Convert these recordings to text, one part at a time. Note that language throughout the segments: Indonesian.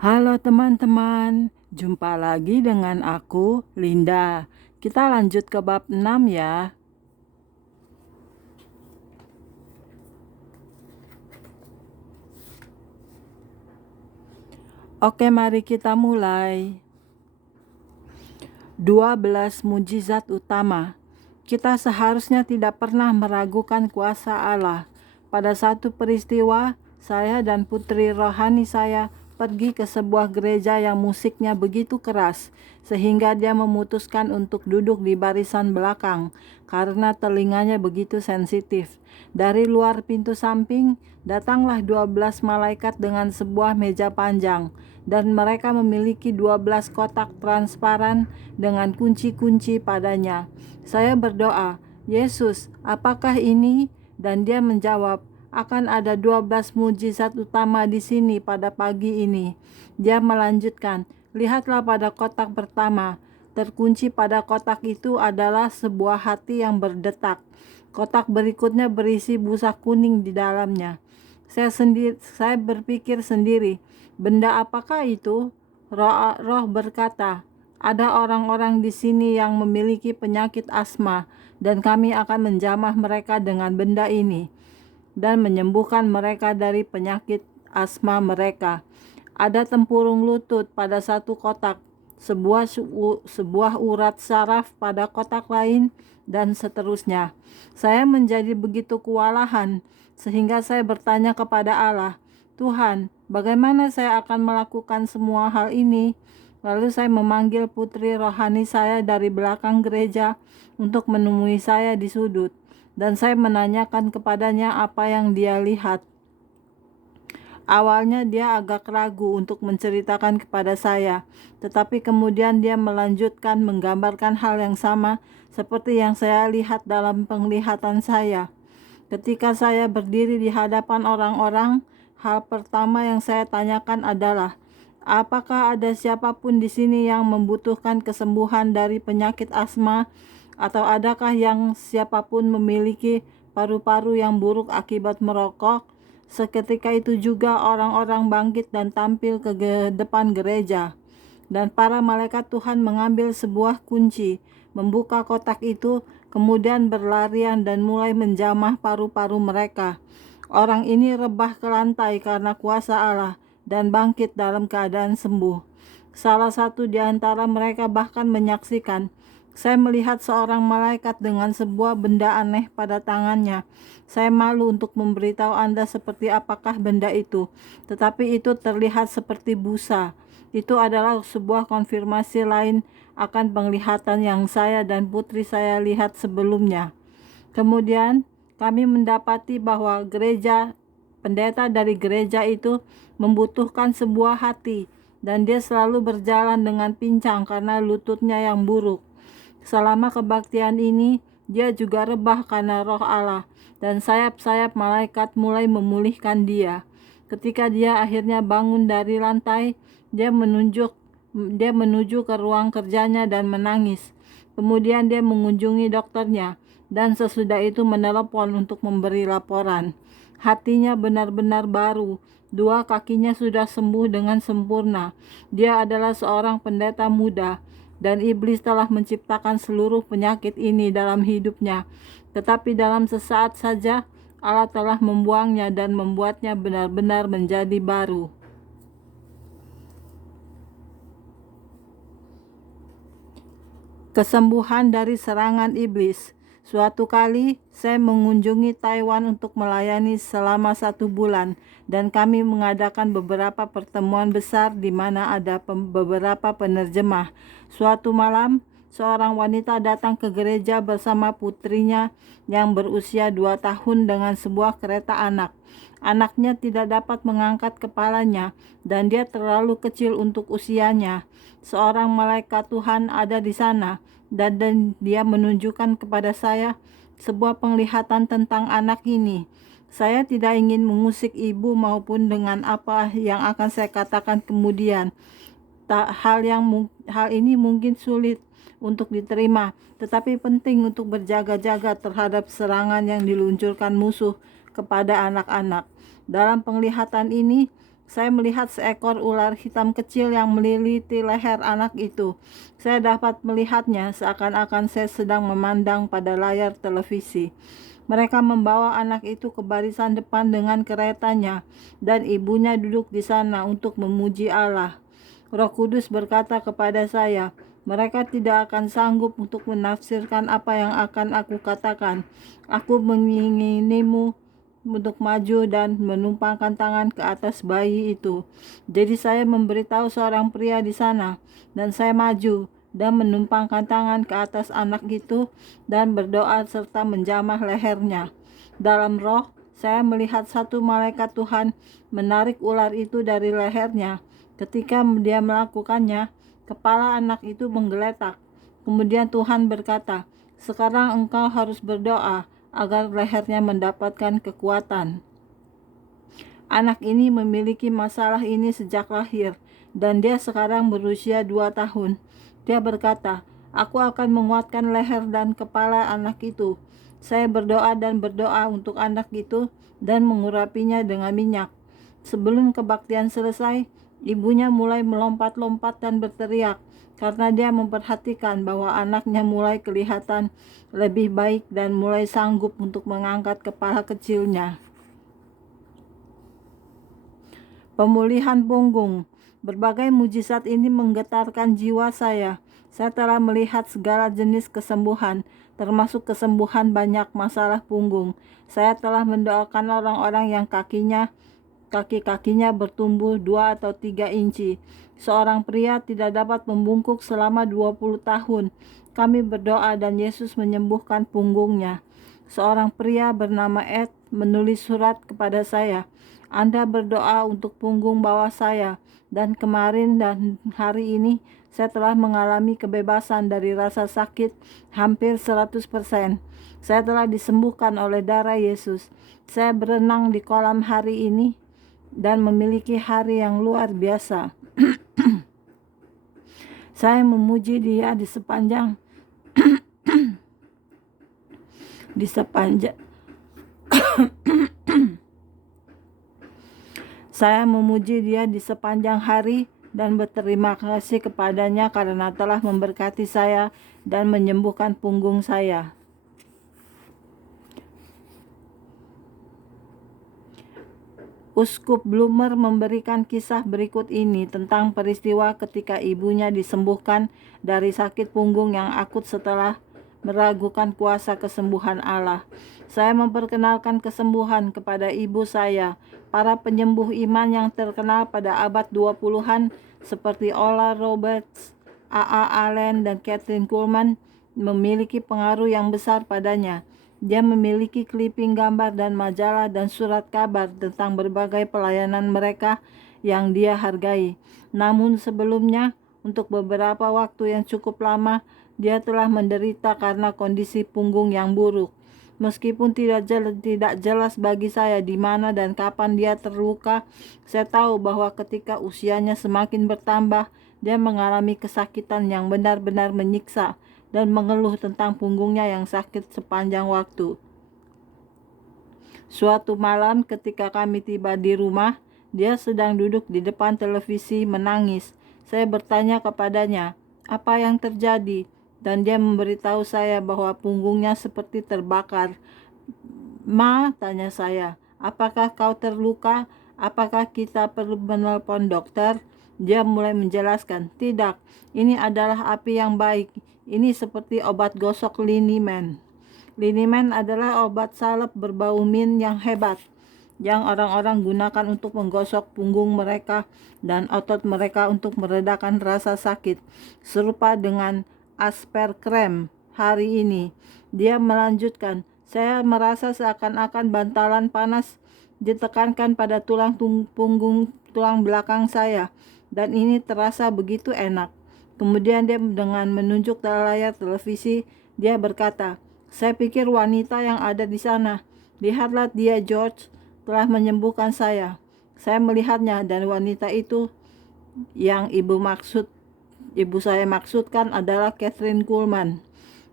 Halo teman-teman, jumpa lagi dengan aku, Linda. Kita lanjut ke bab 6 ya. Oke, mari kita mulai. 12 mujizat utama. Kita seharusnya tidak pernah meragukan kuasa Allah. Pada satu peristiwa, saya dan putri rohani saya pergi ke sebuah gereja yang musiknya begitu keras, sehingga dia memutuskan untuk duduk di barisan belakang karena telinganya begitu sensitif. Dari luar pintu samping, datanglah 12 malaikat dengan sebuah meja panjang, dan mereka memiliki 12 kotak transparan dengan kunci-kunci padanya. Saya berdoa, "Yesus, apakah ini?" Dan dia menjawab, "Akan ada 12 mujizat utama di sini pada pagi ini." Dia melanjutkan, "Lihatlah pada kotak pertama. Terkunci pada kotak itu adalah sebuah hati yang berdetak. Kotak berikutnya berisi busa kuning di dalamnya." Saya berpikir sendiri, benda apakah itu? Roh berkata, "Ada orang-orang di sini yang memiliki penyakit asma, dan kami akan menjamah mereka dengan benda ini dan menyembuhkan mereka dari penyakit asma mereka." Ada tempurung lutut pada satu kotak, sebuah urat saraf pada kotak lain, dan seterusnya. Saya menjadi begitu kewalahan sehingga saya bertanya kepada Allah, "Tuhan, bagaimana saya akan melakukan semua hal ini?" Lalu saya memanggil putri rohani saya dari belakang gereja untuk menemui saya di sudut, dan saya menanyakan kepadanya apa yang dia lihat. Awalnya dia agak ragu untuk menceritakan kepada saya, tetapi kemudian dia melanjutkan menggambarkan hal yang sama seperti yang saya lihat dalam penglihatan saya. Ketika saya berdiri di hadapan orang-orang, hal pertama yang saya tanyakan adalah, apakah ada siapapun di sini yang membutuhkan kesembuhan dari penyakit asma, atau adakah yang siapapun memiliki paru-paru yang buruk akibat merokok? Seketika itu juga orang-orang bangkit dan tampil ke depan gereja. Dan para malaikat Tuhan mengambil sebuah kunci, membuka kotak itu, kemudian berlarian dan mulai menjamah paru-paru mereka. Orang ini rebah ke lantai karena kuasa Allah dan bangkit dalam keadaan sembuh. Salah satu di antara mereka bahkan menyaksikan, "Saya melihat seorang malaikat dengan sebuah benda aneh pada tangannya. Saya malu untuk memberitahu Anda seperti apakah benda itu, tetapi itu terlihat seperti busa." Itu adalah sebuah konfirmasi lain akan penglihatan yang saya dan putri saya lihat sebelumnya. Kemudian kami mendapati bahwa pendeta dari gereja itu membutuhkan sebuah hati, dan dia selalu berjalan dengan pincang karena lututnya yang buruk. Selama kebaktian ini, dia juga rebah karena roh Allah, dan sayap-sayap malaikat mulai memulihkan dia. Ketika dia akhirnya bangun dari lantai, dia menuju ke ruang kerjanya dan menangis. Kemudian dia mengunjungi dokternya, dan sesudah itu menelepon untuk memberi laporan. Hatinya benar-benar baru. Dua kakinya sudah sembuh dengan sempurna. Dia adalah seorang pendeta muda, dan iblis telah menciptakan seluruh penyakit ini dalam hidupnya. Tetapi dalam sesaat saja, Allah telah membuangnya dan membuatnya benar-benar menjadi baru. Kesembuhan dari serangan iblis. Suatu kali saya mengunjungi Taiwan untuk melayani selama 1 bulan, dan kami mengadakan beberapa pertemuan besar di mana ada beberapa penerjemah. Suatu malam, seorang wanita datang ke gereja bersama putrinya yang berusia 2 tahun dengan sebuah kereta anak. Anaknya tidak dapat mengangkat kepalanya, dan dia terlalu kecil untuk usianya. Seorang malaikat Tuhan ada di sana, dan dia menunjukkan kepada saya sebuah penglihatan tentang anak ini. Saya tidak ingin mengusik ibu maupun dengan apa yang akan saya katakan kemudian. Hal ini mungkin sulit untuk diterima, tetapi penting untuk berjaga-jaga terhadap serangan yang diluncurkan musuh kepada anak-anak. Dalam penglihatan ini, saya melihat seekor ular hitam kecil yang meliliti leher anak itu. Saya dapat melihatnya seakan-akan saya sedang memandang pada layar televisi. Mereka membawa anak itu ke barisan depan dengan keretanya, dan ibunya duduk di sana untuk memuji Allah. Roh Kudus berkata kepada saya, mereka tidak akan sanggup untuk menafsirkan apa yang akan aku katakan. Aku menginginimu untuk maju dan menumpangkan tangan ke atas bayi itu. Jadi saya memberitahu seorang pria di sana, dan saya maju dan menumpangkan tangan ke atas anak itu dan berdoa serta menjamah lehernya. Dalam roh, saya melihat satu malaikat Tuhan menarik ular itu dari lehernya. Ketika dia melakukannya, kepala anak itu menggeletak. Kemudian Tuhan berkata, "Sekarang engkau harus berdoa agar lehernya mendapatkan kekuatan." Anak ini memiliki masalah ini sejak lahir, dan dia sekarang berusia 2 tahun. Dia berkata, "Aku akan menguatkan leher dan kepala anak itu." Saya berdoa dan berdoa untuk anak itu dan mengurapinya dengan minyak. Sebelum kebaktian selesai, ibunya mulai melompat-lompat dan berteriak karena dia memperhatikan bahwa anaknya mulai kelihatan lebih baik dan mulai sanggup untuk mengangkat kepala kecilnya. Pemulihan punggung. Berbagai mujizat ini menggetarkan jiwa saya. Saya telah melihat segala jenis kesembuhan, termasuk kesembuhan banyak masalah punggung. Saya telah mendoakan orang-orang yang kaki-kakinya bertumbuh 2 atau 3 inci. Seorang pria tidak dapat membungkuk selama 20 tahun. Kami berdoa dan Yesus menyembuhkan punggungnya. Seorang pria bernama Ed menulis surat kepada saya. Anda berdoa untuk punggung bawah saya, dan kemarin dan hari ini saya telah mengalami kebebasan dari rasa sakit hampir 100%. Saya telah disembuhkan oleh darah Yesus. Saya berenang di kolam hari ini dan memiliki hari yang luar biasa. Saya memuji Dia di sepanjang Saya memuji Dia di sepanjang hari dan berterima kasih kepadanya karena telah memberkati saya dan menyembuhkan punggung saya. Uskup Bloomer memberikan kisah berikut ini tentang peristiwa ketika ibunya disembuhkan dari sakit punggung yang akut setelah meragukan kuasa kesembuhan Allah. Saya memperkenalkan kesembuhan kepada ibu saya. Para penyembuh iman yang terkenal pada abad 20-an seperti Oral Roberts, A.A. Allen, dan Kathryn Kuhlman memiliki pengaruh yang besar padanya. Dia memiliki clipping gambar dan majalah dan surat kabar tentang berbagai pelayanan mereka yang dia hargai. Namun sebelumnya, untuk beberapa waktu yang cukup lama, dia telah menderita karena kondisi punggung yang buruk. Meskipun tidak jelas bagi saya di mana dan kapan dia terluka, saya tahu bahwa ketika usianya semakin bertambah, dia mengalami kesakitan yang benar-benar menyiksa dan mengeluh tentang punggungnya yang sakit sepanjang waktu. Suatu malam ketika kami tiba di rumah, dia sedang duduk di depan televisi menangis. Saya bertanya kepadanya, "Apa yang terjadi?" Dan dia memberitahu saya bahwa punggungnya seperti terbakar. "Ma," tanya saya, "apakah kau terluka? Apakah kita perlu menelpon dokter?" Dia mulai menjelaskan, "Tidak, ini adalah api yang baik. Ini seperti obat gosok liniment. Liniment adalah obat salep berbau mint yang hebat, yang orang-orang gunakan untuk menggosok punggung mereka dan otot mereka untuk meredakan rasa sakit, serupa dengan asperkrem hari ini." Dia melanjutkan, "Saya merasa seakan-akan bantalan panas ditekankan pada tulang belakang saya, dan ini terasa begitu enak." Kemudian dia dengan menunjuk layar televisi, dia berkata, "Saya pikir wanita yang ada di sana. Lihatlah dia, George, telah menyembuhkan saya." Saya melihatnya, dan wanita itu yang ibu saya maksudkan adalah Kathryn Kuhlman.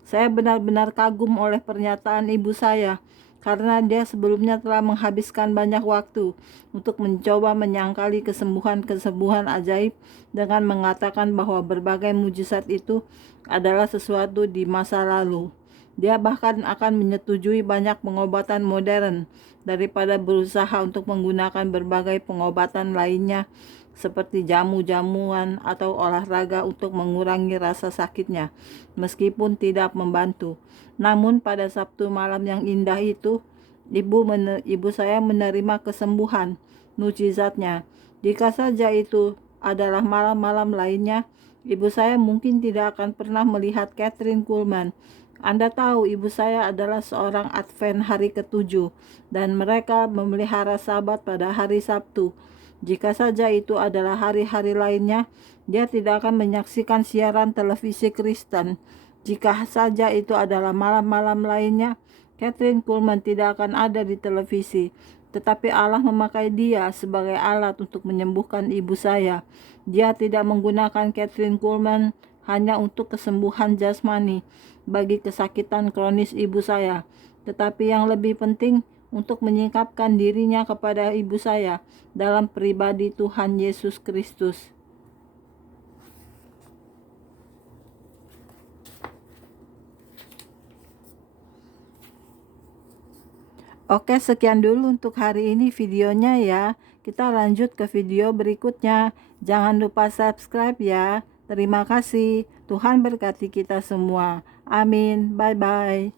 Saya benar-benar kagum oleh pernyataan ibu saya. karena dia sebelumnya telah menghabiskan banyak waktu untuk mencoba menyangkali kesembuhan-kesembuhan ajaib dengan mengatakan bahwa berbagai mujizat itu adalah sesuatu di masa lalu. Dia bahkan akan menyetujui banyak pengobatan modern daripada berusaha untuk menggunakan berbagai pengobatan lainnya seperti jamu-jamuan atau olahraga untuk mengurangi rasa sakitnya, meskipun tidak membantu. Namun pada Sabtu malam yang indah itu, ibu saya menerima kesembuhan mujizatnya. Jika saja itu adalah malam-malam lainnya, ibu saya mungkin tidak akan pernah melihat Kathryn Kuhlman. Anda tahu ibu saya adalah seorang Advent hari ke-7 dan mereka memelihara Sabat pada hari Sabtu. Jika saja itu adalah hari-hari lainnya, dia tidak akan menyaksikan siaran televisi Kristen. Jika saja itu adalah malam-malam lainnya, Kathryn Kuhlman tidak akan ada di televisi. Tetapi Allah memakai dia sebagai alat untuk menyembuhkan ibu saya. Dia tidak menggunakan Kathryn Kuhlman hanya untuk kesembuhan jasmani bagi kesakitan kronis ibu saya, tetapi yang lebih penting untuk menyingkapkan dirinya kepada ibu saya dalam pribadi Tuhan Yesus Kristus. Oke, sekian dulu untuk hari ini videonya ya. Kita lanjut ke video berikutnya. Jangan lupa subscribe ya. Terima kasih. Tuhan berkati kita semua. Amin. Bye-bye.